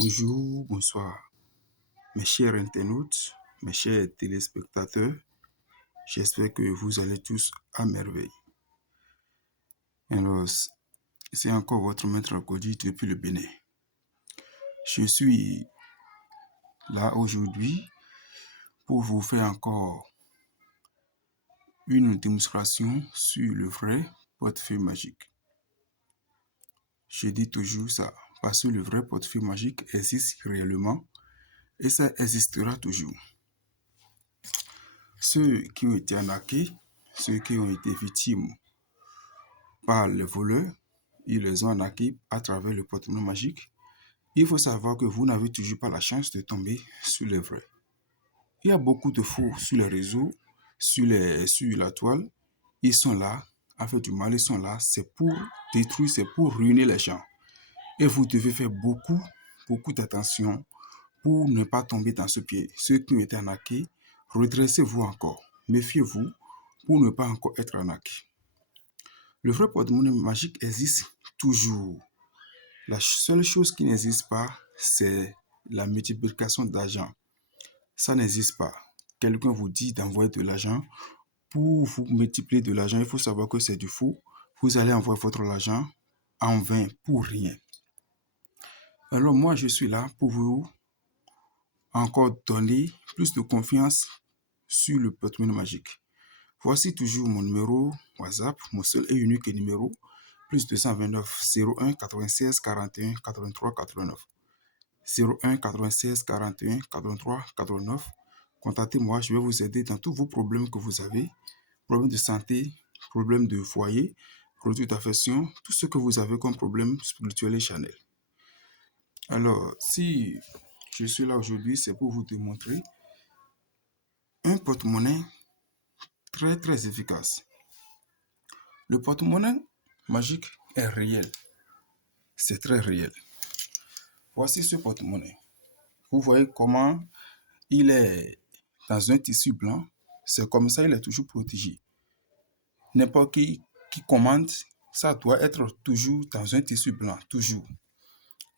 Bonjour, bonsoir, mes chers internautes, mes chers téléspectateurs. J'espère que vous allez tous à merveille. Alors, c'est encore votre maître Cody depuis le Bénin. Je suis là aujourd'hui pour vous faire encore une démonstration sur le vrai portefeuille magique. Je dis toujours ça, parce que le vrai portefeuille magique existe réellement et ça existera toujours. Ceux qui ont été arnaqués, ceux qui ont été victimes par les voleurs, ils les ont arnaqués à travers le porte-monnaie magique. Il faut savoir que vous n'avez toujours pas la chance de tomber sur les vrais. Il y a beaucoup de faux sur les réseaux, sur la toile. Ils sont là, à faire du mal, ils sont là, c'est pour détruire, c'est pour ruiner les gens. Et vous devez faire beaucoup d'attention pour ne pas tomber dans ce pied. Ceux qui ont été arnaqués, redressez-vous encore. Méfiez-vous pour ne pas encore être arnaqué. Le vrai porte-monnaie magique existe toujours. La seule chose qui n'existe pas, c'est la multiplication d'argent. Ça n'existe pas. Quelqu'un vous dit d'envoyer de l'argent. Pour vous multiplier de l'argent, il faut savoir que c'est du faux. Vous allez envoyer votre argent en vain pour rien. Alors moi, je suis là pour vous encore donner plus de confiance sur le porte-monnaie magique. Voici toujours mon numéro WhatsApp, mon seul et unique numéro, plus 229 01 96 41 83 89. 01 96 41 83 89. Contactez-moi, je vais vous aider dans tous vos problèmes que vous avez, problèmes de santé, problèmes de foyer, produits d'affection, tout ce que vous avez comme problème spirituel et charnel. Alors, si je suis là aujourd'hui, c'est pour vous démontrer un porte-monnaie très efficace. Le porte-monnaie magique est réel. C'est très réel. Voici ce porte-monnaie. Vous voyez comment il est dans un tissu blanc. C'est comme ça, il est toujours protégé. N'importe qui commande, ça doit être toujours dans un tissu blanc, toujours.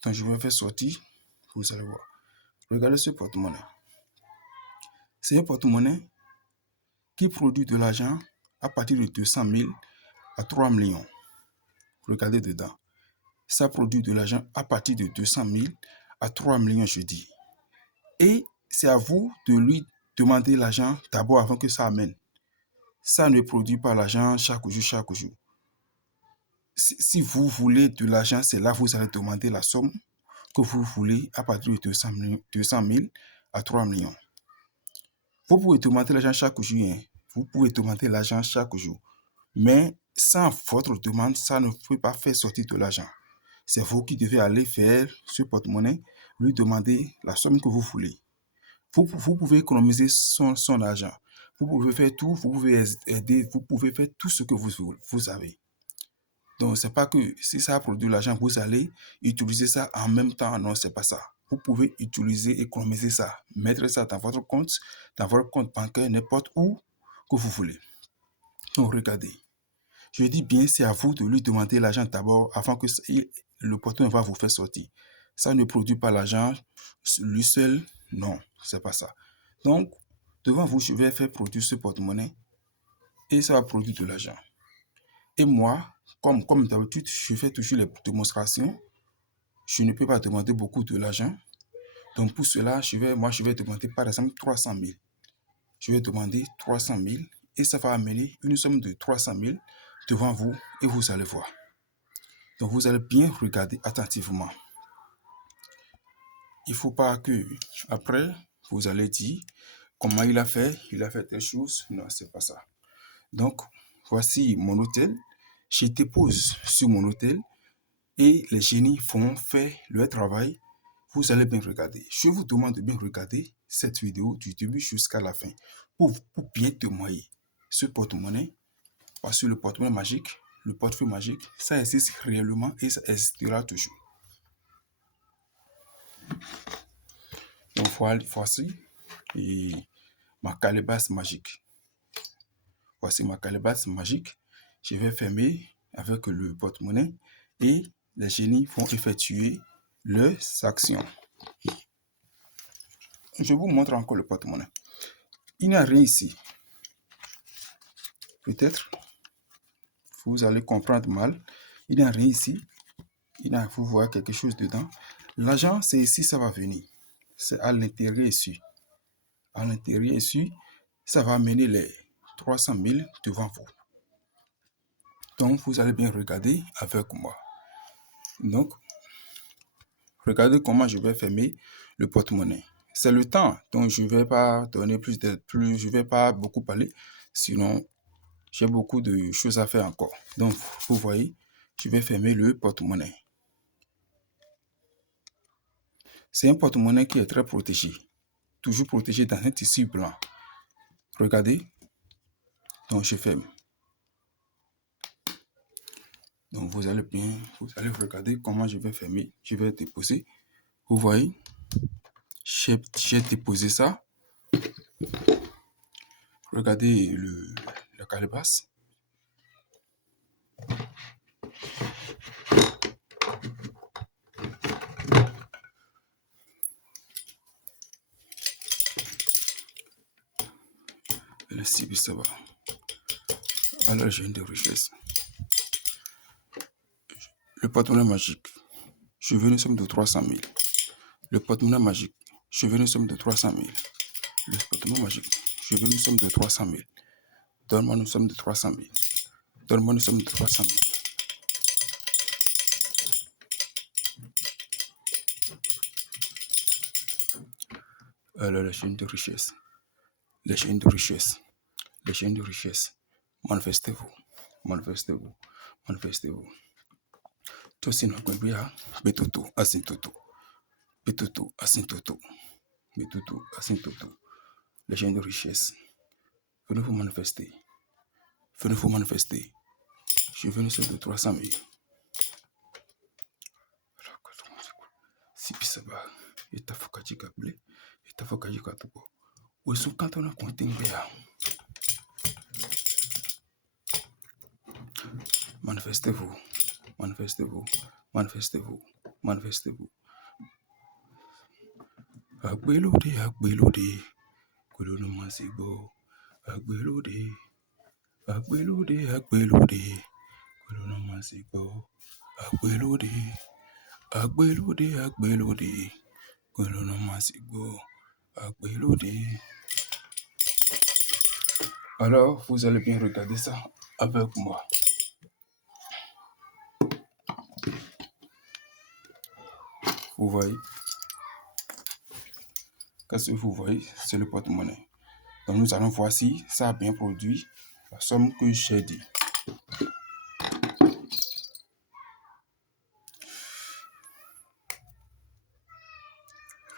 Donc je vais faire sortir, vous allez voir. Regardez ce porte-monnaie. C'est un porte-monnaie qui produit de l'argent à partir de 200 000 à 3 millions. Regardez dedans. Ça produit de l'argent à partir de 200 000 à 3 millions, je dis. Et c'est à vous de lui demander l'argent d'abord avant que ça amène. Ça ne produit pas l'argent chaque jour. Si vous voulez de l'argent, c'est là que vous allez demander la somme que vous voulez à partir de 200 000 à 3 millions. Vous pouvez demander l'argent chaque jour. Vous pouvez demander l'argent chaque jour. Mais sans votre demande, ça ne peut pas faire sortir de l'argent. C'est vous qui devez aller faire ce porte-monnaie, lui demander la somme que vous voulez. Vous pouvez économiser son argent. Vous pouvez faire tout, vous pouvez aider, vous pouvez faire tout ce que vous avez. Donc, c'est pas que si ça produit l'argent, vous allez utiliser ça en même temps. Non, c'est pas ça. Vous pouvez utiliser, économiser ça, mettre ça dans votre compte bancaire, n'importe où que vous voulez. Donc, regardez. Je dis bien, c'est à vous de lui demander l'argent d'abord avant que le porte-monnaie va vous faire sortir. Ça ne produit pas l'argent lui seul. Non, c'est pas ça. Donc, devant vous, je vais faire produire ce porte-monnaie et ça va produire de l'argent. Et moi, comme d'habitude, je fais toujours les démonstrations. Je ne peux pas demander beaucoup de l'argent. Donc, pour cela, je vais demander par exemple 300 000. Je vais demander 300 000 et ça va amener une somme de 300 000 devant vous et vous allez voir. Donc, vous allez bien regarder attentivement. Il ne faut pas que, après, vous allez dire comment il a fait telle chose. Non, c'est pas ça. Donc, voici mon hôtel. Je dépose sur mon hôtel et les génies font faire leur travail. Vous allez bien regarder. Je vous demande de bien regarder cette vidéo du début jusqu'à la fin pour bien témoigner ce porte-monnaie. Parce que le porte-monnaie magique, le portefeuille magique, ça existe réellement et ça existera toujours. Donc voici ma calebasse magique. Voici ma calebasse magique. Je vais fermer avec le porte-monnaie et les génies vont effectuer leurs actions. Je vous montre encore le porte-monnaie. Il n'y a rien ici. Peut-être vous allez comprendre mal. Il n'y a rien ici. Vous voyez quelque chose dedans. L'argent, c'est ici, ça va venir. C'est à l'intérieur ici. À l'intérieur ici, ça va amener les 300 000 devant vous. Donc, vous allez bien regarder avec moi. Donc, regardez comment je vais fermer le porte-monnaie. C'est le temps, donc je ne vais pas donner je vais pas beaucoup parler, sinon j'ai beaucoup de choses à faire encore. Donc, vous voyez, je vais fermer le porte-monnaie. C'est un porte-monnaie qui est très protégé, toujours protégé dans un tissu blanc. Regardez, donc je ferme. Donc, vous allez regarder comment je vais fermer, je vais déposer. Vous voyez, j'ai déposé ça. Regardez la calebasse. Le cible, ça va. Alors, j'ai une de richesse. Le porte-monnaie magique. Je veux une somme de 300 000. Le porte-monnaie magique. Je veux une somme de 300 000. Le porte-monnaie magique. Je veux une somme de 300 000. Donne-moi une somme de 300 000. Donne-moi une somme de 300 000. Alors, la chaîne de richesse. Les chaînes de richesse. Les chaînes de richesse. Manifestez-vous. Manifestez-vous. Manifestez-vous. Tosino kwebia. Betoto. Asintoto. Betoto. Asintoto. Betoto. Asintoto. Les chaînes de richesse. Venez vous manifester. Venez vous manifester. Je veux une somme de 300 000. Si pisaba. Itafukaji kable. Itafukaji katubo. Wesu kantona kontingbea. Manifestez-vous. Manifestez-vous. Manifestez-vous. Manifestez-vous. Agbelode, agbelode. Kolono masibo. Agbelode. Agbelode, agbelode. Kolono masibo. Agbelode. Agbelode, agbelode. Kolono masibo. Agbelode. Alors, vous allez bien regarder ça avec moi. Vous voyez? Qu'est-ce que vous voyez? C'est le porte-monnaie. Donc, nous allons voir si ça a bien produit la somme que j'ai dit.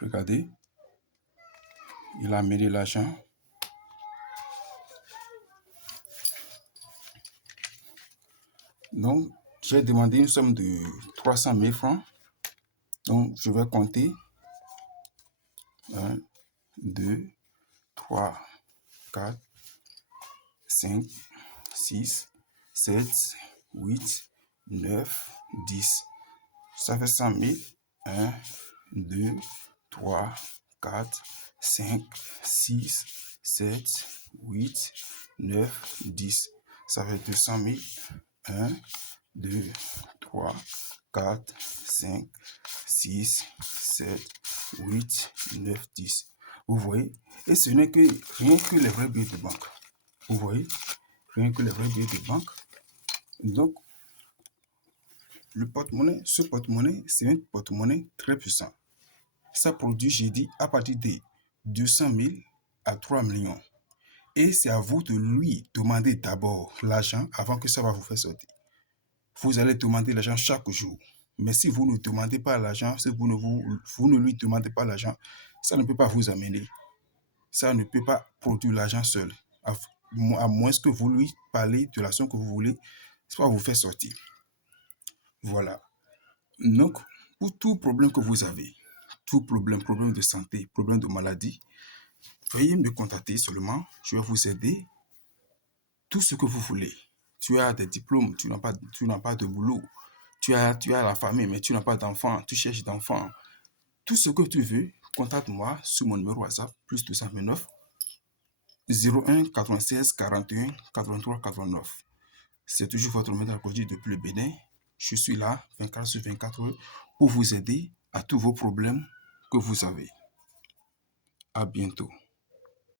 Regardez. Il a mêlé l'argent. Donc, j'ai demandé une somme de 300 000 francs. Donc, je vais compter. 1, 2, 3, 4, 5, 6, 7, 8, 9, 10. Ça fait 100 000. 1, 2, 3, 4, 5, 6, 7, 8, 9, 10. Ça fait 200 000. 1, 2, 3, 4, 5, 6, 7, 8, 9, 10. Vous voyez? Et ce n'est que rien que les vrais billets de banque. Vous voyez? Rien que les vrais billets de banque. Donc, le porte-monnaie, ce porte-monnaie, c'est un porte-monnaie très puissant. Ça produit, j'ai dit, à partir de 200 000 à 3 millions. Et c'est à vous de lui demander d'abord l'argent avant que ça va vous faire sortir. Vous allez demander l'argent chaque jour. Mais si vous ne demandez pas l'argent, si vous ne lui demandez pas l'argent, ça ne peut pas vous amener. Ça ne peut pas produire l'argent seul. À moins que vous lui parlez de la somme que vous voulez, ça va vous faire sortir. Voilà. Donc, pour tout problème que vous avez, tout problème de santé, problème de maladie, veuillez me contacter seulement. Je vais vous aider. Tout ce que vous voulez. Tu as des diplômes, tu n'as pas de boulot. Tu as la famille, mais tu n'as pas d'enfant. Tu cherches d'enfants. tout ce que tu veux, contacte-moi sur mon numéro WhatsApp, plus 229 01 96 41 83 89. C'est toujours votre maître Akodi depuis le Bénin. Je suis là 24 sur 24 pour vous aider à tous vos problèmes que vous avez. À bientôt.